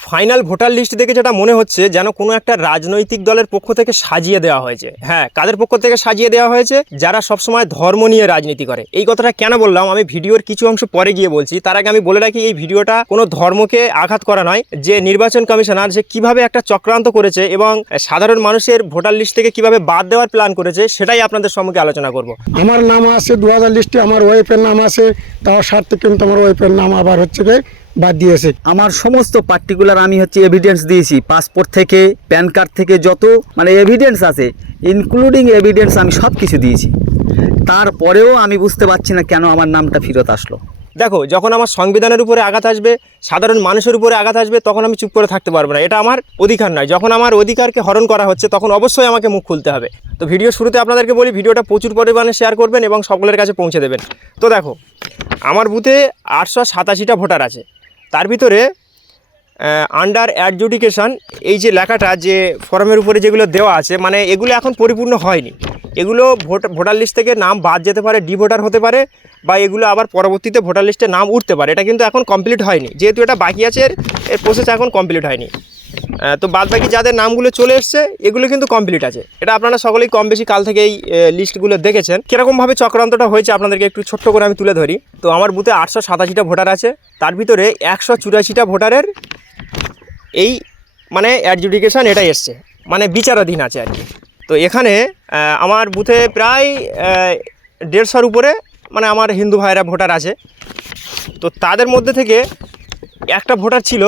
Final voter list দেখে যেটা মনে হচ্ছে যেন কোনো একটা রাজনৈতিক দলের পক্ষ থেকে সাজিয়ে দেওয়া হয়েছে। হ্যাঁ, কাদের পক্ষ থেকে সাজিয়ে দেওয়া হয়েছে? যারা সবসময় ধর্ম নিয়ে রাজনীতি করে। এই কথাটা কেন বললাম আমি ভিডিওর কিছু অংশ পরে গিয়ে বলছি। তার আগে আমি বলে রাখি, এই ভিডিওটা কোনো ধর্মকে আঘাত করা নয়। যে নির্বাচন কমিশনার যে কিভাবে একটা চক্রান্ত করেছে এবং সাধারণ মানুষের ভোটার লিস্ট থেকে কিভাবে বাদ দেওয়ার প্ল্যান করেছে সেটাই আপনাদের সম্মুখে আলোচনা করব। আমার নাম আছে 2000 লিস্টে, আমার ওয়াইফের নাম আছে, তাও স্বার্থে কিন্তু আমার ওয়াইফের নাম আবার হচ্ছে বাদ দিয়েছে। আমার সমস্ত পার্টিকুলার আমি এভিডেন্স দিয়েছি, পাসপোর্ট থেকে প্যান কার্ড থেকে যত এভিডেন্স আছে ইনক্লুডিং এভিডেন্স আমি সব কিছু দিয়েছি। তারপরেও আমি বুঝতে পারছি না কেন আমার নামটা ফেরত আসলো। দেখো, যখন আমার সংবিধানের উপরে আঘাত আসবে, সাধারণ মানুষের উপরে আঘাত আসবে, তখন আমি চুপ করে থাকতে পারবো না। এটা আমার অধিকার নয়। যখন আমার অধিকারকে হরণ করা হচ্ছে তখন অবশ্যই আমাকে মুখ খুলতে হবে। তো ভিডিও শুরুতে আপনাদেরকে বলি, ভিডিওটা প্রচুর পরিমাণে শেয়ার করবেন এবং সকলের কাছে পৌঁছে দেবেন। তো দেখো, আমার বুথে 887টা ভোটার আছে। তার ভিতরে আন্ডার অ্যাডজুডিকেশন এই যে লেখাটা যে ফর্মের উপরে যেগুলো দেওয়া আছে, এগুলো এখন পরিপূর্ণ হয়নি। এগুলো ভোটার লিস্ট থেকে নাম বাদ যেতে পারে, ডি ভোটার হতে পারে, বা এগুলো আবার পরবর্তীতে ভোটার লিস্টে নাম উঠতে পারে। এটা কিন্তু এখন কমপ্লিট হয়নি, যেহেতু এটা বাকি আছে, এর প্রসেস এখন কমপ্লিট হয়নি। তো বাদ বাকি যাদের নামগুলো চলে এসছে এগুলো কিন্তু কমপ্লিট আছে। এটা আপনারা সকলেই কম বেশি কাল থেকে এই লিস্টগুলো দেখেছেন। কীরকমভাবে চক্রান্তটা হয়েছে আপনাদেরকে একটু ছোট্ট করে আমি তুলে ধরি। তো আমার বুথে 887টা ভোটার আছে। তার ভিতরে 184টা ভোটারের এই অ্যাডজুডিকেশান এটা এসছে, বিচারাধীন আছে আর কি। তো এখানে আমার বুথে প্রায় 150-র উপরে আমার হিন্দু ভাইরা ভোটার আছে। তো তাদের মধ্যে থেকে একটা ভোটার ছিল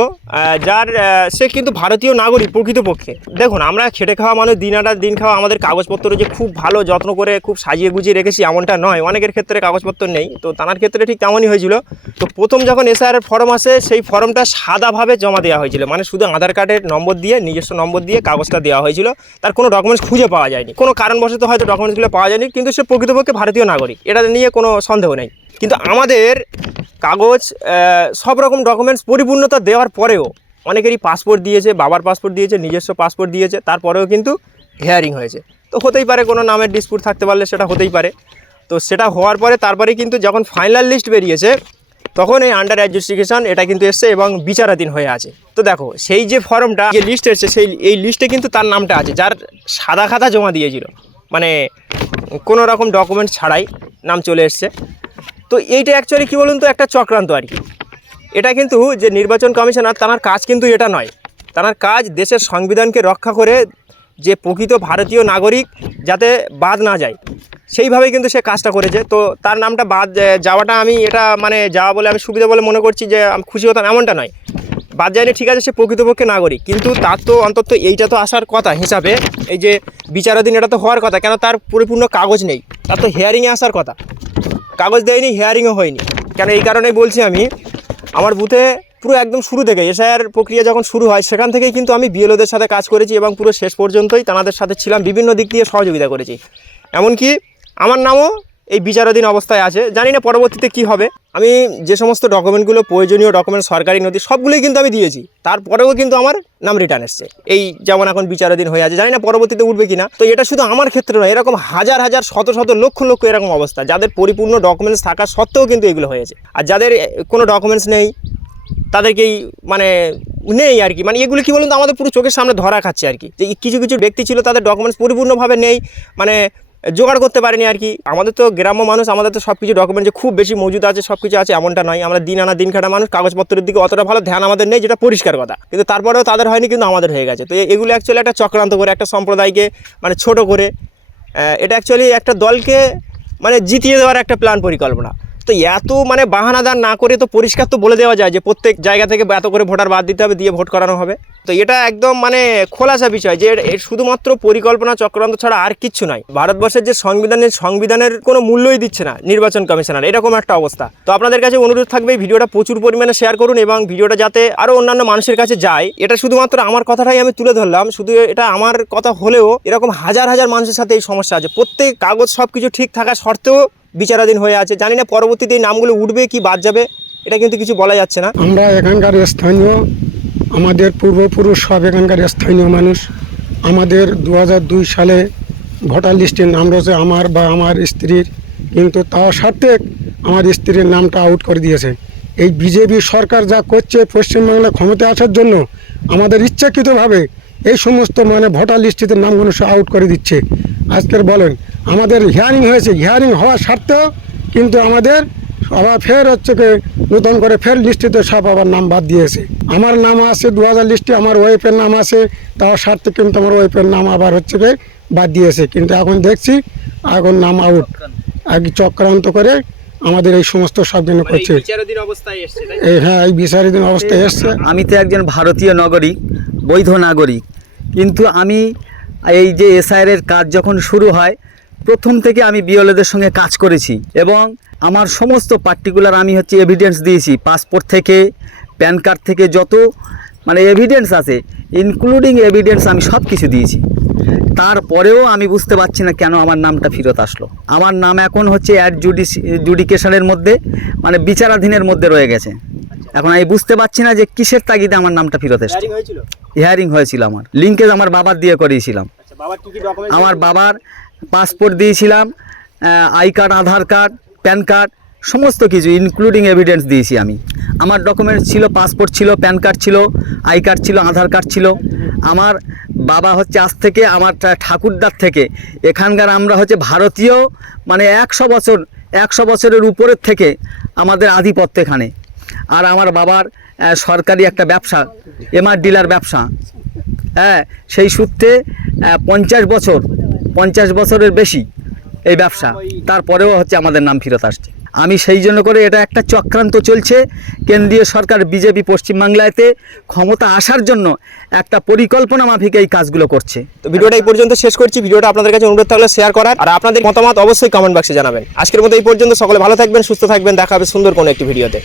যার সে কিন্তু ভারতীয় নাগরিক প্রকৃতপক্ষে। দেখুন, আমরা খেটে খাওয়া মানুষ, দিন আটা দিন খাওয়া, আমাদের কাগজপত্র যে খুব ভালো যত্ন করে খুব সাজিয়ে গুজিয়ে রেখেছি এমনটা নয়। অনেকের ক্ষেত্রে কাগজপত্র নেই, তো তার ক্ষেত্রে ঠিক তেমনই হয়েছিল। তো প্রথম যখন এসআইআর ফর্ম আসে সেই ফর্মটা সাদাভাবে জমা দেওয়া হয়েছিল, শুধু আধার কার্ডের নম্বর দিয়ে, নিজস্ব নম্বর দিয়ে কাগজটা দেওয়া হয়েছিল। তার কোনো ডকুমেন্টস খুঁজে পাওয়া যায়নি, কোনো কারণবশত হয়তো ডকুমেন্টসগুলো পাওয়া যায়নি, কিন্তু সে প্রকৃতপক্ষে ভারতীয় নাগরিক, এটা নিয়ে কোনো সন্দেহ নেই। কিন্তু আমাদের কাগজ সব রকম ডকুমেন্টস পরিপূর্ণতা দেওয়ার পরেও অনেকেরই পাসপোর্ট দিয়েছে, বাবার পাসপোর্ট দিয়েছে, নিজস্ব পাসপোর্ট দিয়েছে, তারপরেও কিন্তু হেয়ারিং হয়েছে। তো হতেই পারে, কোনো নামের ডিসপুট থাকতে পারলে সেটা হতেই পারে। তো সেটা হওয়ার পরে তারপরে কিন্তু যখন ফাইনাল লিস্ট বেরিয়েছে তখন এই আন্ডার অ্যাডজুডিকেশন এটা কিন্তু এসছে এবং বিচারাধীন হয়ে আছে। তো দেখো, সেই যে ফর্মটা যে লিস্ট এসছে এই লিস্টে কিন্তু তার নামটা আছে, যার সাদা খাতা জমা দিয়েছিল, কোনো রকম ডকুমেন্টস ছাড়াই নাম চলে এসছে। তো এইটা অ্যাকচুয়ালি কী বলুন তো, একটা চক্রান্ত আর কি। এটা কিন্তু যে নির্বাচন কমিশনার, তার কাজ কিন্তু এটা নয়। তার কাজ দেশের সংবিধানকে রক্ষা করে যে প্রকৃত ভারতীয় নাগরিক যাতে বাদ না যায়, সেইভাবেই কিন্তু সে কাজটা করেছে। তো তার নামটা বাদ যাওয়াটা আমি এটা যাওয়া বলে আমি সুবিধা বলে মনে করছি, যে আমি খুশি হতাম এমনটা নয়। বাদ যায়নি, ঠিক আছে, সে প্রকৃতপক্ষে নাগরিক, কিন্তু তার তো অন্তত এইটা তো আসার কথা হিসাবে, এই যে বিচারাধীন এটা তো হওয়ার কথা। কেন তার পরিপূর্ণ কাগজ নেই, তার তো হেয়ারিংয়ে আসার কথা, কাগজ দেয়নি, হেয়ারিংও হয়নি। কেন এই কারণেই বলছি, আমি আমার বুথে পুরো একদম শুরু থেকে এসআইআর প্রক্রিয়া যখন শুরু হয় সেখান থেকেই কিন্তু আমি বিএলওদের সাথে কাজ করেছি এবং পুরো শেষ পর্যন্তই তাদের সাথে ছিলাম, বিভিন্ন দিক দিয়ে সহযোগিতা করেছি। এমনকি আমার নামও এই বিচারাধীন অবস্থায় আছে। জানি না পরবর্তীতে কি হবে। আমি যে সমস্ত ডকুমেন্টগুলো, প্রয়োজনীয় ডকুমেন্ট, সরকারি নথি সবগুলোই কিন্তু আমি দিয়েছি, তারপরেও কিন্তু আমার নাম রিটার্ন এসছে। এই যেমন এখন বিচারাধীন হয়ে আছে, জানি না পরবর্তীতে উঠবে কিনা। তো এটা শুধু আমার ক্ষেত্রে নয়, এরকম হাজার হাজার শত শত লক্ষ লক্ষ এরকম অবস্থা, যাদের পরিপূর্ণ ডকুমেন্টস থাকা সত্ত্বেও কিন্তু এগুলো হয়েছে। আর যাদের কোনো ডকুমেন্টস নেই তাদেরকেই নেই আর কি। এগুলো কী বলুন তো, আমাদের পুরো চোখের সামনে ধরা খাচ্ছে আর কি। যে কিছু কিছু ব্যক্তি ছিল তাদের ডকুমেন্টস পরিপূর্ণভাবে নেই, জোগাড় করতে পারেনি আর কি। আমাদের তো গ্রাম্য মানুষ, আমাদের তো সব কিছু ডকুমেন্ট যে খুব বেশি মজুদ আছে, সব কিছু আছে এমনটা নয়। আমরা দিন আনা দিন খাটা মানুষ, কাগজপত্রের দিকে অতটা ভালো ধ্যান আমাদের নেই, যেটা পরিষ্কার কথা। কিন্তু তারপরেও তাদের হয়নি, কিন্তু আমাদের হয়ে গেছে। তো এগুলো অ্যাকচুয়ালি একটা চক্রান্ত করে, একটা সম্প্রদায়কে ছোট করে, এটা অ্যাকচুয়ালি একটা দলকে জিতিয়ে দেওয়ার একটা প্ল্যান পরিকল্পনা। তো এত বাহানাদার না করে তো পরিষ্কার তো বলে দেওয়া যায় যে প্রত্যেক জায়গা থেকে এত করে ভোটার বাদ দিতে হবে, দিয়ে ভোট করানো হবে। তো এটা একদম খোলাসা বিষয় যে এর শুধুমাত্র পরিকল্পনা চক্রান্ত ছাড়া আর কিচ্ছু নয়। ভারতবর্ষের যে সংবিধানের কোনো মূল্যই দিচ্ছে না নির্বাচন কমিশনার, এরকম একটা অবস্থা। তো আপনাদের কাছে অনুরোধ থাকবে এই ভিডিওটা প্রচুর পরিমাণে শেয়ার করুন এবং ভিডিওটা যাতে আরও অন্যান্য মানুষের কাছে যায়। এটা শুধুমাত্র আমার কথাটাই আমি তুলে ধরলাম, শুধু এটা আমার কথা হলেও এরকম হাজার হাজার মানুষের সাথে এই সমস্যা আছে। প্রত্যেক কাগজ সব কিছু ঠিক থাকা সত্ত্বেও বিচারাধীন হয়ে আছে। জানি না পরবর্তীতে এই নামগুলো উঠবে কি বাদ যাবে, এটা কিন্তু কিছু বলা যাচ্ছে না। আমরা এখানকার স্থানীয়, আমাদের পূর্বপুরুষ সব এখানকার স্থানীয় মানুষ। আমাদের 2002 সালে ভোটার লিস্টের নাম রয়েছে আমার বা আমার স্ত্রীর, কিন্তু তাও সত্ত্বেও আমার স্ত্রীর নামটা আউট করে দিয়েছে। এই বিজেপি সরকার যা করছে পশ্চিমবাংলা ক্ষমতায় আসার জন্য আমাদের ইচ্ছাকৃতভাবে এই সমস্ত মানে ভোটার লিস্টিতে নামগুলো সব আউট করে দিচ্ছে। আজকের বলেন আমাদের হিয়ারিং হয়েছে, হিয়ারিং হওয়া সত্ত্বেও কিন্তু আমাদের আবার ফের হচ্ছে কি নতুন করে ফের লিস্টিতে সব আবার নাম বাদ দিয়েছে। আমার নাম আছে 2000 লিস্টে, আমার ওয়াইফের নাম আছে, তাও স্বার্থে কিন্তু আমার ওয়াইফের নাম আবার হচ্ছে কি বাদ দিয়েছে। কিন্তু এখন দেখছি এখন নাম আউট, আগে চক্রান্ত করে আমাদের এই সমস্ত সব জন্য করছে। বিচারাধীন অবস্থায় এসছে তাই? হ্যাঁ, এই বিচারাধীন অবস্থায় এসছে। আমি তো একজন ভারতীয় নাগরিক, বৈধ নাগরিক, কিন্তু আমি এই যে এসআইআরের কাজ যখন শুরু হয় প্রথম থেকে আমি বিএলওদের সঙ্গে কাজ করেছি এবং আমার সমস্ত পার্টিকুলার আমি হচ্ছে এভিডেন্স দিয়েছি, পাসপোর্ট থেকে প্যান কার্ড থেকে যত মানে এভিডেন্স আছে ইনক্লুডিং এভিডেন্স আমি সব কিছু দিয়েছি। তারপরেও আমি বুঝতে পারছি না কেন আমার নামটা ফেরত আসলো। আমার নাম এখন হচ্ছে জুডিকেশনের মধ্যে মানে বিচারাধীনের মধ্যে রয়ে গেছে। এখন আমি বুঝতে পারছি না যে কিসের তাগিদে আমার নামটা ফেরত এসেছে। হিয়ারিং হয়েছিল? হিয়ারিং হয়েছিল, আমার লিঙ্কেজ আমার বাবার দিয়ে করিয়েছিলাম। আচ্ছা, বাবার কি কি ডকুমেন্ট? আমার বাবার পাসপোর্ট দিয়েছিলাম, I card, Aadhaar card, pan card, সমস্ত কিছু ইনক্লুডিং এভিডেন্স দিয়েছি আমি। আমার ডকুমেন্টস ছিল, পাসপোর্ট ছিল, প্যান কার্ড ছিল, আই কার্ড ছিল, আধার কার্ড ছিল। আমার বাবা হচ্ছে আজ থেকে আমার ঠাকুরদার থেকে এখানকার আমরা হচ্ছে ভারতীয় মানে 100 বছরের উপরের থেকে আমাদের আধিপত্য এখানে। আর আমার বাবার সরকারি একটা ব্যবসা, এমআর ডিলার ব্যবসা, হ্যাঁ, সেই সূত্রে 50 বছরের বেশি এই ব্যবসা, তারপরেও হচ্ছে আমাদের নাম ফেরত আসছে। আমি সেই জন্য করে এটা একটা চক্রান্ত চলছে, কেন্দ্রীয় সরকার বিজেপি পশ্চিমবাংলাতে ক্ষমতা আসার জন্য একটা পরিকল্পনা মাফিক এই কাজগুলো করছে। তো ভিডিওটা এই পর্যন্ত শেষ করছি। ভিডিওটা আপনাদের কাছে অনুরোধ থাকলে শেয়ার করার, আর আপনাদের মতামত অবশ্যই কমেন্ট বক্সে জানাবেন। আজকের মতো এই পর্যন্ত, সকলে ভালো থাকবেন, সুস্থ থাকবেন, দেখা হবে সুন্দর কোনো একটি ভিডিওতে।